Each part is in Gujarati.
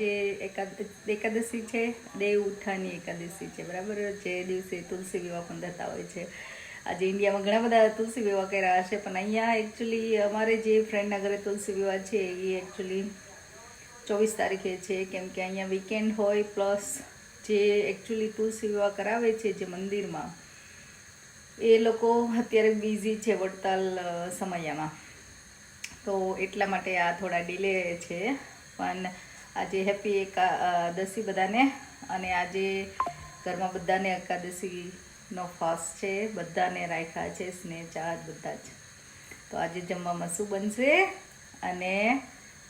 આજે એકાદશી છે, દેવ ઉઠાની એકાદશી છે, બરાબર. જે દિવસે તુલસી વિવાહ પણ થતા હોય છે. આજે ઇન્ડિયામાં ઘણા બધા તુલસી વિવાહ કર્યા હશે, પણ અહીંયા એકચ્યુઅલી અમારે જે ફ્રેન્ડના ઘરે તુલસી વિવાહ છે એ એકચ્યુઅલી 24 તારીખે છે, કેમ કે અહીંયા વીકેન્ડ હોય, પ્લસ જે એકચ્યુઅલી તુલસી વિવાહ કરાવે છે જે મંદિરમાં, એ લોકો અત્યારે બિઝી છે વડતાલ સમયામાં, તો એટલા માટે આ થોડા ડિલે છે. પણ આજે હેપી એકાદશી બધાને. અને આજે ઘરમાં બધાને એકાદશીનો ફાસ્ટ છે, બધાને રાખ્યા છે, સ્નેહ ચાટ બધા જ. તો આજે જમવામાં શું બનશે, અને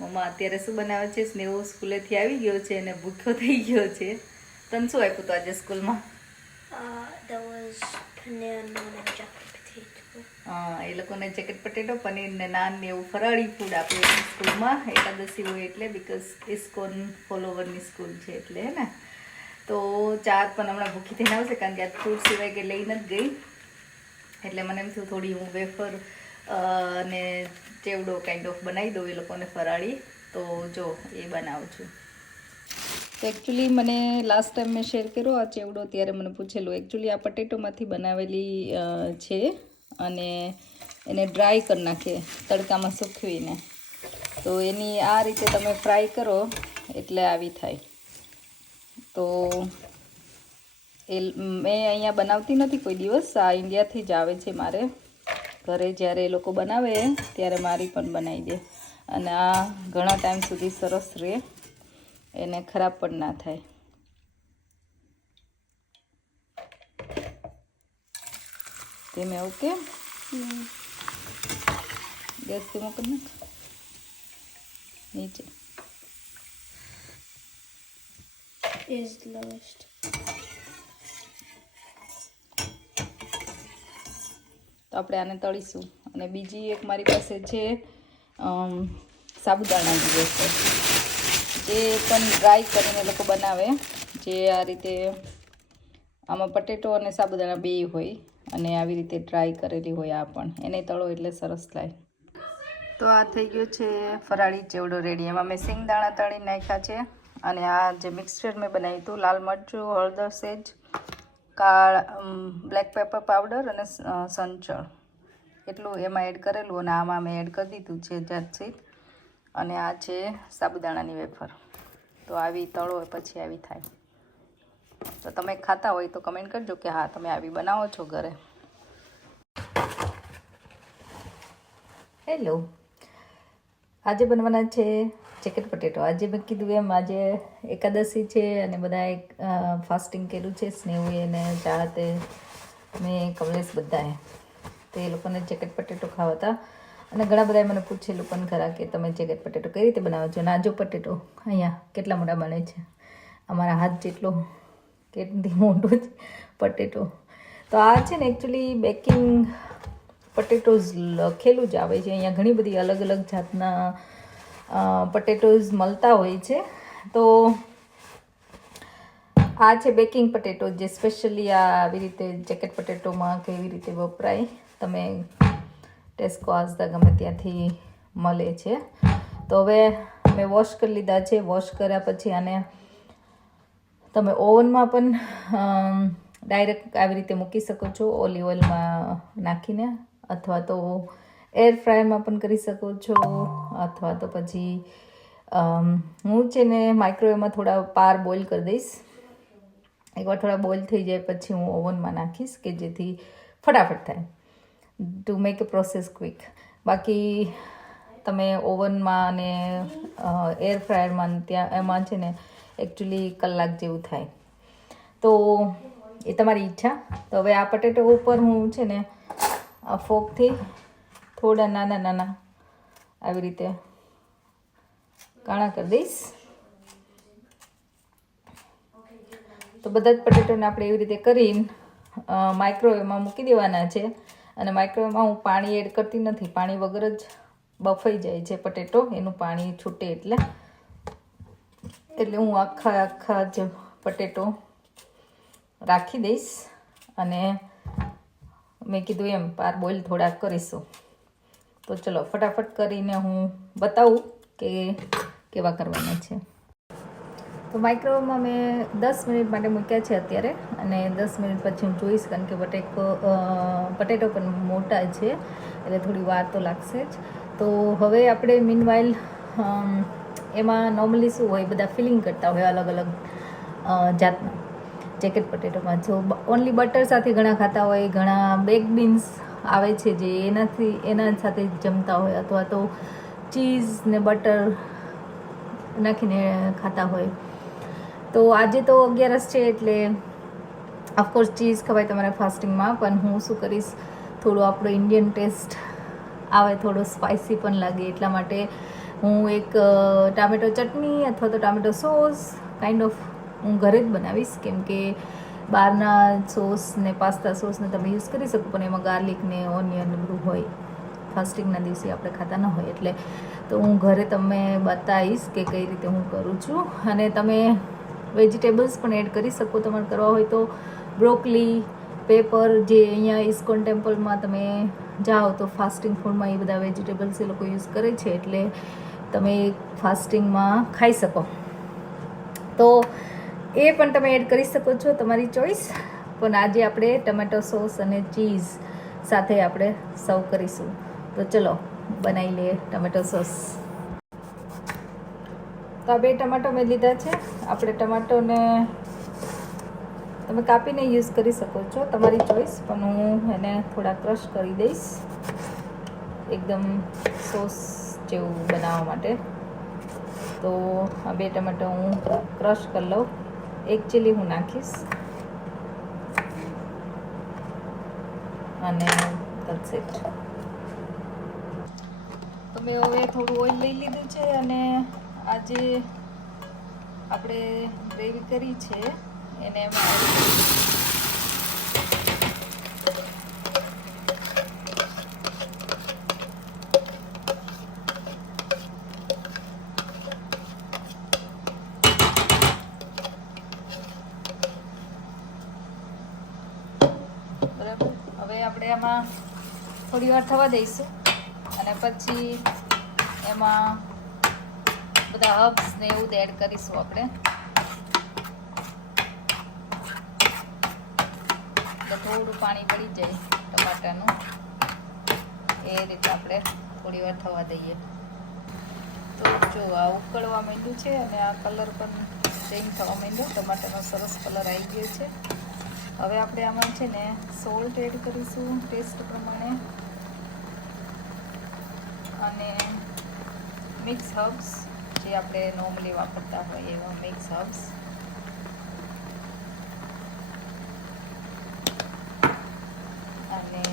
મમ્મા અત્યારે શું બનાવે છે. સ્નેહો સ્કૂલેથી આવી ગયો છે અને ભૂખ્યો થઈ ગયો છે. તને શું આપ્યું હતું આજે સ્કૂલમાં? There was paneer, naan and jacket potato. એ લોકોને જેકેટ પટેટો, પનીર ને નાન ને એવું ફરાળી ફૂડ આપે સ્કૂલમાં. એકાદશી હોય એટલે, બીકોઝ ઇસ્કોન ફોલોવરની સ્કૂલ છે એટલે, હે ને. તો ચાટ પણ હમણાં ભૂખી થઈને આવશે, કારણ કે આ ફ્રૂટ સિવાય કે લઈ નથી ગઈ. એટલે મને એમ થયું થોડી હું વેફર ને ચેવડો કાઇન્ડ ઓફ બનાવી દઉં એ લોકોને ફરાળી. તો જો એ બનાવું છું. તો એકચ્યુઅલી મને લાસ્ટ ટાઈમ મેં શેર કર્યો આ ચેવડો, ત્યારે મને પૂછેલું. એકચ્યુઅલી આ પટેટોમાંથી બનાવેલી છે, અને એને ડ્રાય કરી નાખીએ તડકામાં સૂકવીને. તો એની આ રીતે તમે ફ્રાય કરો એટલે આવી થાય. તો એ મેં અહીંયા બનાવતી નથી કોઈ દિવસ, આ ઇન્ડિયાથી જ આવે છે મારે ઘરે. જ્યારે એ લોકો બનાવે ત્યારે મારી પણ બનાવી દે, અને આ ઘણા ટાઈમ સુધી સરસ રહે, એને ખરાબ પણ ના થાય. ધીમે ઓકે. ગેસ ધીમો કરી નાખ નીચે. Is lowest. તો આપણે આને તળીશું. અને બીજી એક મારી પાસે છે સાબુદાણાની વેફર, જે પણ ડ્રાય કરીને લોકો બનાવે. જે આ રીતે આમાં પટેટો અને સાબુદાણા બે હોય, અને આવી રીતે ડ્રાય કરેલી હોય. આ પણ એને તળો એટલે સરસ થાય. તો આ થઈ ગયો છે ફરાળી ચેવડો રેડી. એમાં મેં સિંગદાણા તળી નાખ્યા છે, અને આ જે મિક્સચર મેં બનાવ્યું હતું, લાલ મરચું, હળદર સેજ, બ્લેક પેપર પાવડર અને સંચળ, એટલું એમાં એડ કરેલું. અને આમાં મેં એડ કરી દીધું છે જાતસીત. અને આ છે સાબુદાણાની વેફર. તો આવી તળો પછી આવી થાય. તો તમે ખાતા હોય તો કમેન્ટ કરજો કે હા તમે આવી બનાવો છો ઘરે. હેલો, આજે બનવાના છે ચેકેટ પટેટો. આજે મેં કીધું એમ આજે એકાદશી છે, અને બધા ફાસ્ટિંગ કર્યું છે. સ્નેહુએ ને ચાહતે, મેં, કમલેશ બધાએ. તો એ લોકોને ચેકેટ પટેટો ખાવા હતા. અને ઘણા બધાએ મને પૂછેલું પણ ખરા કે તમે ચેકેટ પટેટો કઈ રીતે બનાવો છો. નાજો પટેટો અહીંયા કેટલા મોટા બને છે, અમારા હાથ જેટલો કેટલી મોટો છે પટેટો. તો આ છે ને એકચ્યુઅલી બેકિંગ પટેટોઝ લખેલું જ આવે છે. અહીંયા ઘણી બધી અલગ અલગ જાતના પટેટોઝ મળતા હોય છે. તો આ છે બેકિંગ પટેટો, જે સ્પેશિયલી આ આવી રીતે ચેકેટ પટેટોમાં કેવી રીતે વપરાય. તમે ટેસ્કો આસદા ગમે ત્યાંથી મળે છે. તો હવે મેં વોશ કરી લીધા છે. વોશ કર્યા પછી આને તમે ઓવનમાં પણ ડાયરેક્ટ આવી રીતે મૂકી શકો છો, ઓલિવ ઓઇલમાં નાખીને, અથવા તો એર ફ્રાયરમાં પણ કરી શકો છો, અથવા તો પછી હું છે ને માઇક્રોવેવમાં થોડા પાર બોઇલ કરી દઈશ. એકવાર થોડા બોઇલ થઈ જાય પછી હું ઓવનમાં નાખીશ, કે જેથી ફટાફટ થાય, to make A process quick. બાકી તમે ઓવનમાં અને એર ફ્રાયરમાં ત્યાં એમાં છે ને એકચ્યુઅલી કલાક જેવું થાય. તો એ તમારી ઈચ્છા. તો હવે આ પટેટો ઉપર હું છે ને આ ફોકથી થોડા નાના નાના આવી રીતે કાણા કરી દઈશ. તો બધા જ પટેટોને આપણે એવી રીતે કરીને માઇક્રોવેવમાં મૂકી દેવાના છે. અને માઇક્રોવેવમાં હું પાણી એડ કરતી નથી, પાણી વગર જ બફાઈ જાય છે પટેટો, એનું પાણી છૂટે એટલે. એટલે હું આખા જ પટેટો રાખી દઈશ. અને મેં કીધું એમ પાર બોઇલ થોડાક કરીશું. તો ચલો ફટાફટ કરીને હું બતાવું કે કેવા કરવાના છે. તો માઇક્રોવેવમાં મેં 10 મિનિટ માટે મૂક્યા છે અત્યારે, અને 10 મિનિટ પછી હું જોઈશ, કારણ કે પટેટો પણ મોટા છે એટલે થોડી વાર તો લાગશે જ. તો હવે આપણે મીનવાઇલ એમાં નોર્મલી શું હોય, બધા ફિલિંગ કરતા હોય અલગ અલગ જાતના જેકેટ પટેટોમાં. જો ઓનલી બટર સાથે ઘણા ખાતા હોય, ઘણા બેક બીન્સ આવે છે જે એના સાથે જમતા હોય, અથવા તો ચીઝ ને બટર નાખીને ખાતા હોય. તો આજે તો 11 છે એટલે ઓફકોર્સ ચીઝ ખવાય તમારે ફાસ્ટિંગમાં, પણ હું શું કરીશ, થોડું આપણો ઇન્ડિયન ટેસ્ટ આવે, થોડો સ્પાઇસી પણ લાગે, એટલા માટે હું એક ટામેટો ચટણી અથવા તો ટામેટો સોસ કાઇન્ડ ઓફ હું ઘરે જ બનાવીશ, કેમ કે બહારના સોસ ને પાસ્તા સોસને તમે યુઝ કરી શકો, પણ એમાં ગાર્લિક ને ઓનિયન ને બધું હોય, ફાસ્ટિંગના દિવસે આપણે ખાતા ન હોય એટલે. તો હું ઘરે તમને બતાવીશ કે કઈ રીતે હું કરું છું. અને તમે વેજીટેબલ્સ પણ એડ કરી શકો તમારે કરવા હોય તો. બ્રોકલી, પેપર, જે અહીંયા ઇસ્કોન ટેમ્પલમાં તમે જાઓ તો ફાસ્ટિંગ ફૂડમાં એ બધા વેજીટેબલ્સ એ લોકો યુઝ કરે છે, એટલે તમે ફાસ્ટિંગમાં ખાઈ શકો. તો એ પણ તમે એડ કરી શકો છો, તમારી ચોઈસ. પણ આજે આપણે ટમેટો સોસ અને ચીઝ સાથે આપણે સર્વ કરીશું. તો ચલો બનાવી લઈએ ટમેટો સોસ. તો આ 2 ટમાટો મેં લીધા છે. આપણે ટમાટોને તમે કાપીને યુઝ કરી શકો છો, તમારી ચોઈસ, પણ હું એને થોડા ક્રશ કરી દઈશ એકદમ સોસ જેવું બનાવવા માટે. તો આ 2 ટમાટો હું ક્રશ કરી લઉં. 1 ચીલી હું નાખીશ અને that's it. તો મેં હવે થોડું ઓઇલ લઈ લીધું છે, અને આજે આપણે ગ્રેવી કરી છે એને એમાં બરાબર. હવે આપણે આમાં થોડી વાર થવા દઈશું, અને પછી એમાં બધા હર્બ્સ ને એવું જ એડ કરીશું આપણે. એટલે થોડું પાણી પડી જાય ટમાટાનું, એ રીતે આપણે થોડી વાર થવા દઈએ. તો જો આ ઉકળવા માંડ્યું છે, અને આ કલર પણ ચેન્જ થવા માંડ્યો, ટમાટાનો સરસ કલર આવી ગયો છે. હવે આપણે આમાં છે ને સોલ્ટ એડ કરીશું ટેસ્ટ પ્રમાણે, અને મિક્સ હર્બ્સ જે આપણે નોર્મલી વાપરતા હોઈએ એવા મિક્સ હર્બ્સ, અને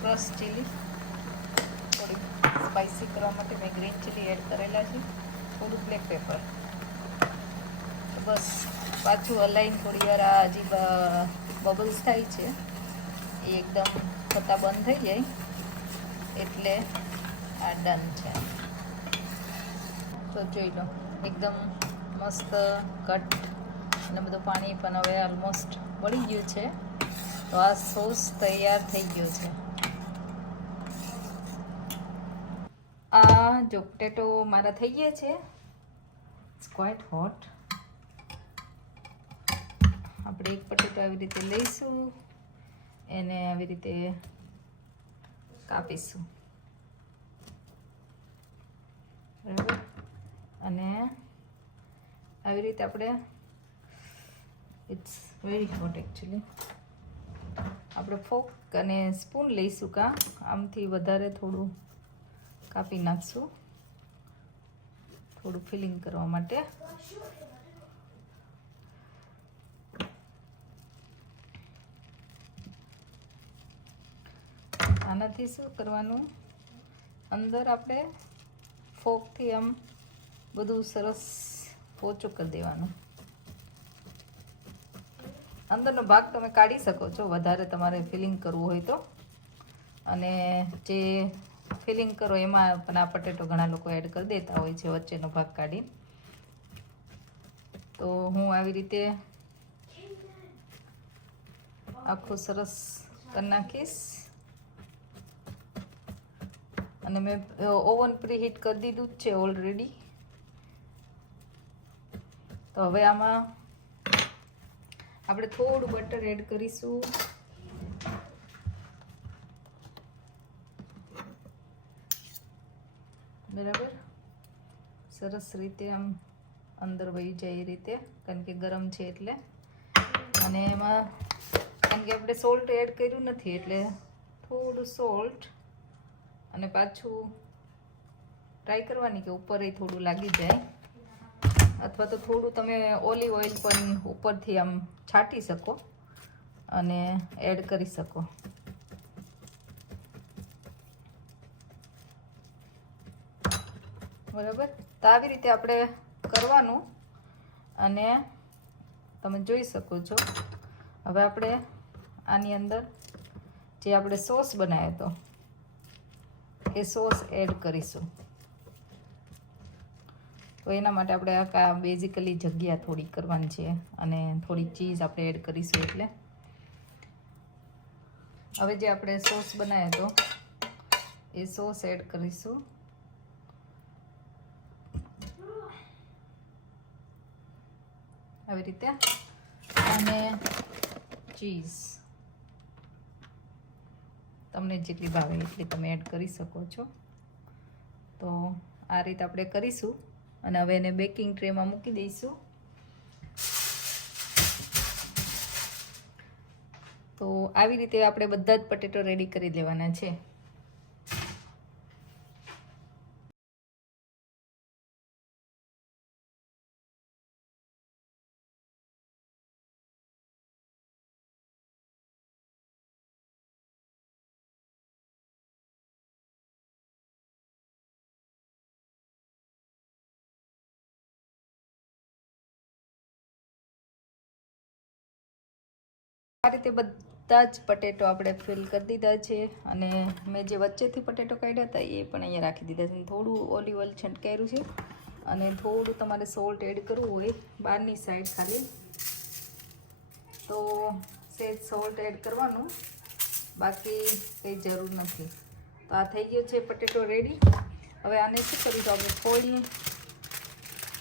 ક્રશ ચીલી, થોડી સ્પાઇસી કરવા માટે મેં ગ્રીન ચીલી એડ કરેલા છે, થોડું બ્લેક પેપર. બસ પાછું હલાઈને થોડી વાર આ હજી બબલ્સ થાય છે, એ એકદમ થતાં બંધ થઈ જાય એટલે આ ડન છે. તો જોઈ લો, એકદમ મસ્ત કટ અને બધું પાણી પણ હવે ઓલમોસ્ટ વળી ગયું છે. તો આ સોસ તૈયાર થઈ ગયો છે. આ જો પોટેટો મારા થઈ ગયા છે, ઇટ્સ ક્વાઇટ હોટ. આપણે એક પોટેટો આવી રીતે લઈશું, એને આવી રીતે કાપીશું, બરાબર. અને આવી રીતે આપણે, ઇટ્સ વેરી હોટ એકચ્યુઅલી, આપણે ફોક અને સ્પૂન લઈશું, કાં આમથી વધારે થોડું કાપી નાખશું, થોડું ફિલિંગ કરવા માટે. આનાથી શું કરવાનું, અંદર આપણે ફોકથી આમ બધું સરસ પોચું કરી દેવાનું. અંદરનો ભાગ તમે કાઢી શકો છો વધારે તમારે ફિલિંગ કરવું હોય તો, અને જે ફિલિંગ કરો એમાં પણ આ પટેટો ઘણા લોકો એડ કરી દેતા હોય છે વચ્ચેનો ભાગ કાઢી. તો હું આવી રીતે આખું સરસ કરી નાખીશ, અને મેં ઓવન પ્રી હીટ કરી દીધું જ છે ઓલરેડી. તો હવે આમાં આપણે થોડું બટર એડ કરીશું. બરાબર, સરસ રીતે આમ અંદર વહી જાય એ રીતે, કારણ કે ગરમ છે એટલે. અને એમાં કારણ કે આપણે સોલ્ટ એડ કર્યું નથી એટલે થોડું સોલ્ટ, અને પાછું ટ્રાય કરવાની કે ઉપર થોડું લાગી જાય, અથવા તો થોડું તમે ઓલિવ ઓઇલ પણ ઉપરથી આમ છાંટી શકો અને એડ કરી શકો. બરાબર, તો આવી રીતે આપણે કરવાનું. અને તમે જોઈ શકો છો હવે આપણે આની અંદર જે આપણે સોસ બનાવ્યો હતો એ સોસ એડ કરીશું. તો એના માટે આપણે આ બેઝિકલી જગ્યા થોડી કરવાની છે અને થોડી ચીઝ આપણે એડ કરીશું. એટલે હવે જે આપણે સોસ બનાવ્યો હતો એ સોસ એડ કરીશું. આવી રીતે, અને ચીઝ તમને જેટલી ભાવે એટલી તમે એડ કરી શકો છો. તો આ રીતે આપણે કરીશું અને હવે એને બેકિંગ ટ્રેમાં મૂકી દઈશું. તો આવી રીતે આપણે બધા જ પટેટો રેડી કરી લેવાના છે. આ રીતે બધા જ પટેટો આપણે ફિલ કરી દીધા છે. અને મેં જે વચ્ચેથી પટેટો કાઢ્યા હતા એ પણ અહીંયા રાખી દીધા છે. થોડું ઓલિવ ઓઇલ છંટકાયું છે અને થોડું તમારે સોલ્ટ એડ કરવું હોય બહારની સાઈડ ખાલી તો સહેજ સોલ્ટ એડ કરવાનું, બાકી કંઈ જરૂર નથી. તો આ થઈ ગયો છે પટેટો રેડી. હવે આને શું કરીશું આપણે, ફોઇલ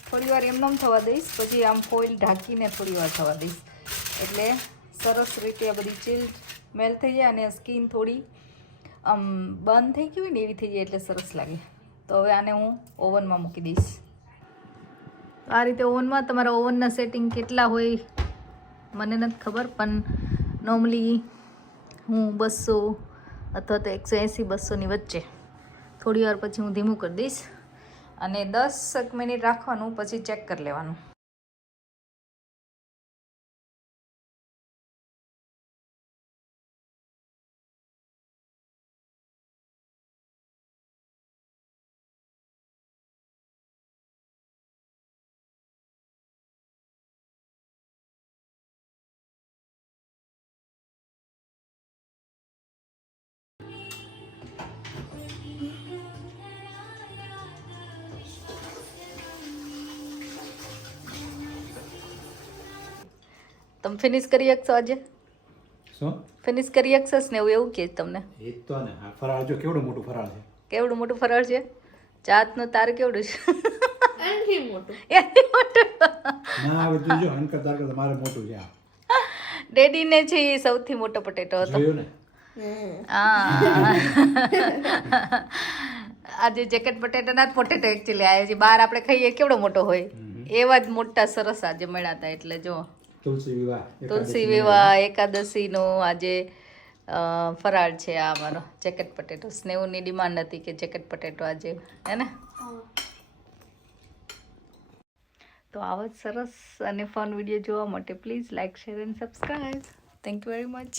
થોડી વાર એમનેમ થવા દઈશ, પછી આમ ફોઇલ ઢાંકીને થોડી વાર થવા દઈશ, એટલે સરસ રીતે આ બધી ચીલ મેલ્ટ થઈ જાય અને સ્કીન થોડી આમ બંધ થઈ ગઈ હોય ને એવી થઈ જાય એટલે સરસ લાગે. તો હવે આને હું ઓવનમાં મૂકી દઈશ. આ રીતે ઓવનમાં, તમારા ઓવનના સેટિંગ કેટલા હોય મને નથી ખબર, પણ નોર્મલી હું 200 અથવા તો 180-200ની વચ્ચે થોડી વાર પછી હું ધીમું કરી દઈશ અને 10 મિનિટ રાખવાનું, પછી ચેક કરી લેવાનું. તમે ફિનિશ કરી શકશો આજે? શું ફિનિશ કરી શકશો ને એવું કે તમને? એ તો ને આ ફરાળ જો કેવડું મોટું ફરાળ છે. કેવડું મોટું ફરાળ છે? ચાતનું તારે કેવડું છે? એનાથી મોટું. એનાથી મોટું. ના હવે તું જો હનકર તાર કરતા મારે મોટું છે આ. ડેડીને છે એ સૌથી મોટો પટેટો હતો. જોયું ને? આજે જેકેટ પટેટાના જ પોટેટો એકચ્યુઅલી આવ્યા છે. બહાર આપણે ખાઈએ કેવડો મોટો હોય એવા જ મોટા સરસ આજે મળ્યા હતા. એટલે જો તુલસી વિવાહ એકાદશીનો આજે ફરાળ છે આ અમારો જેકેટ પટેટો. સ્નેહની ડિમાન્ડ હતી કે જેકેટ પટેટો આજે, હે ને? તો આવો જ સરસ અને ફન વિડીયો જોવા માટે please like, share and subscribe. Thank you very much.